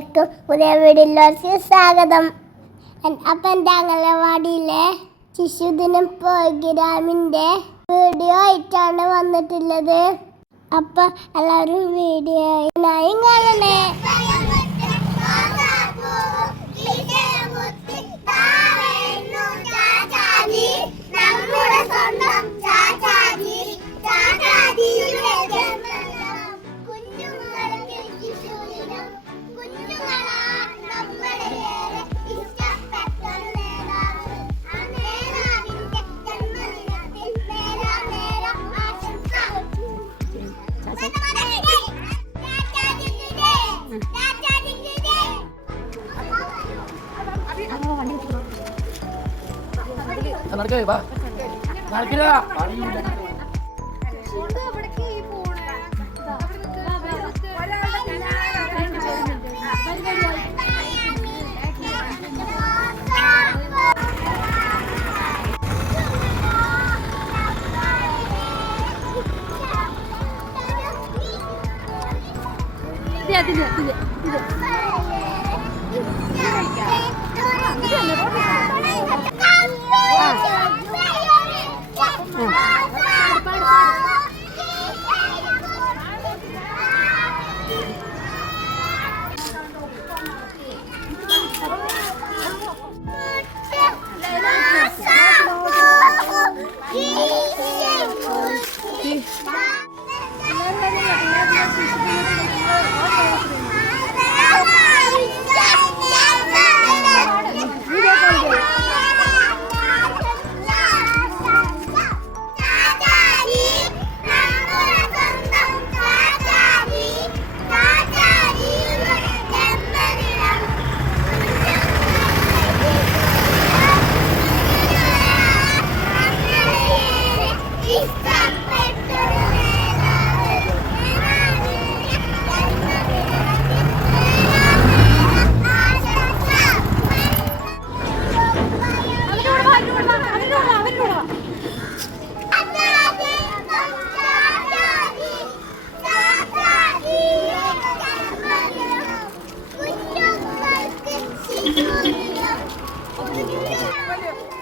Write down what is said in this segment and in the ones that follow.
എല്ലാവർക്കും പുതിയ വീടിലോട്ട് സ്വാഗതം. അപ്പം എന്റെ അംഗനവാടിയിലെ ശിശുദിനം പ്രോഗ്രാമിന്റെ വീഡിയോ ആയിട്ടാണ് വന്നിട്ടുള്ളത്. അപ്പം എല്ലാവരും വീഡിയോ കാണണേ. നടക്കേ വാ. നടക്കില്ല അതിന് അതിന്. 去。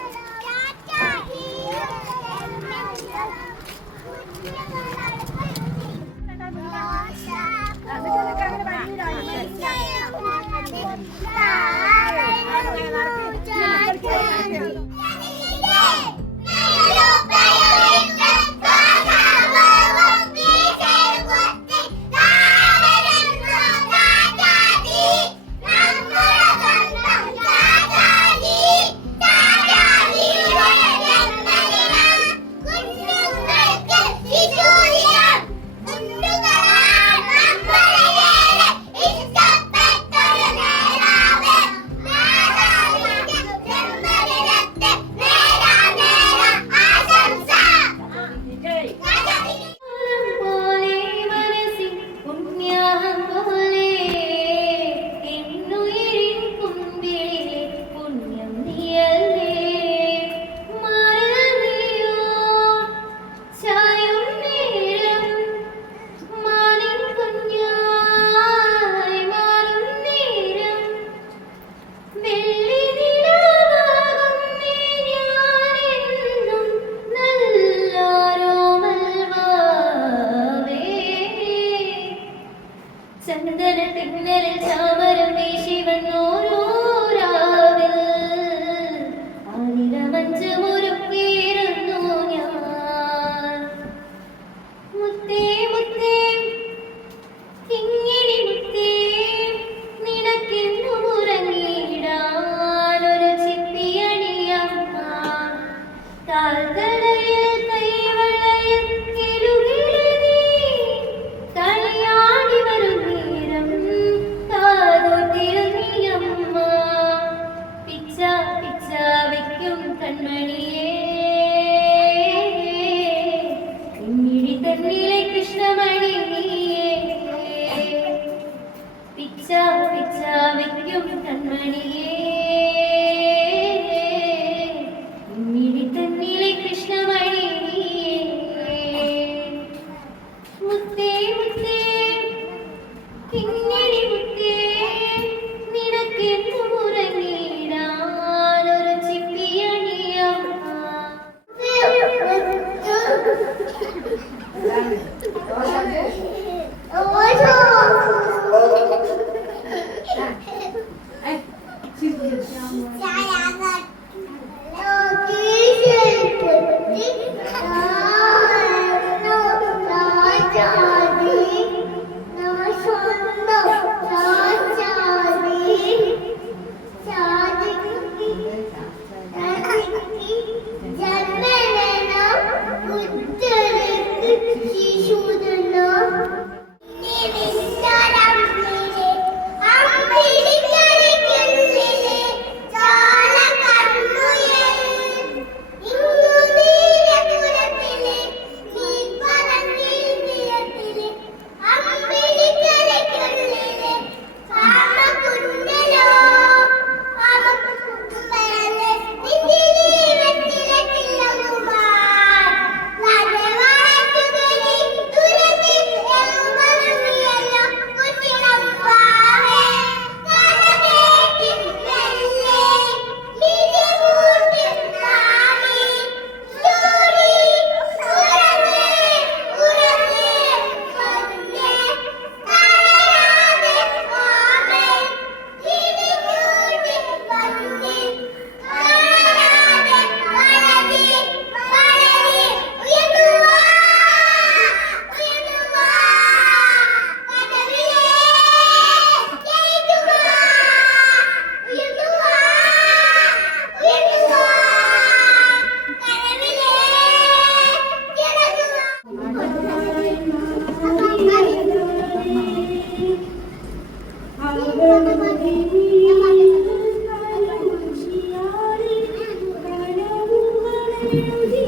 天地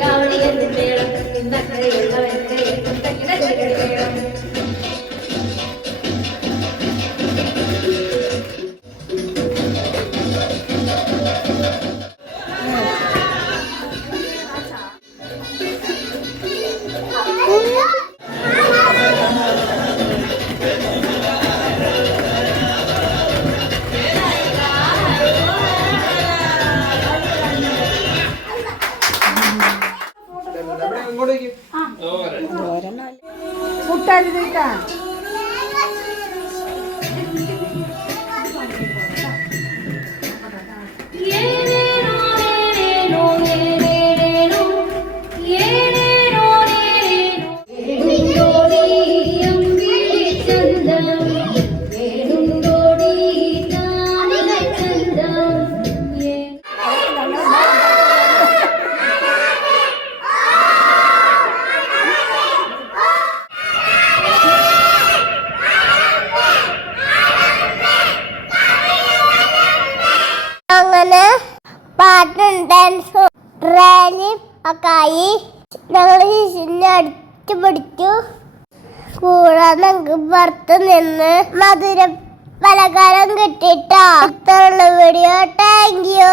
രാവണി എന്നും വേണം ഇന്നക്കരയുള്ളവരെ കുത്തക്കിട വേണം അങ്ങനെ പാട്ടും ഡാൻസും റാലിയും ഒക്കെ ആയി. ഞങ്ങൾ ശിശുവിനെ അടിച്ചു പിടിച്ചു. കൂടാതെ പുറത്ത് നിന്ന് മധുര പലകാരം കിട്ടിട്ടോ. ഇത്രയുള്ള വീഡിയോ താങ്ക് യു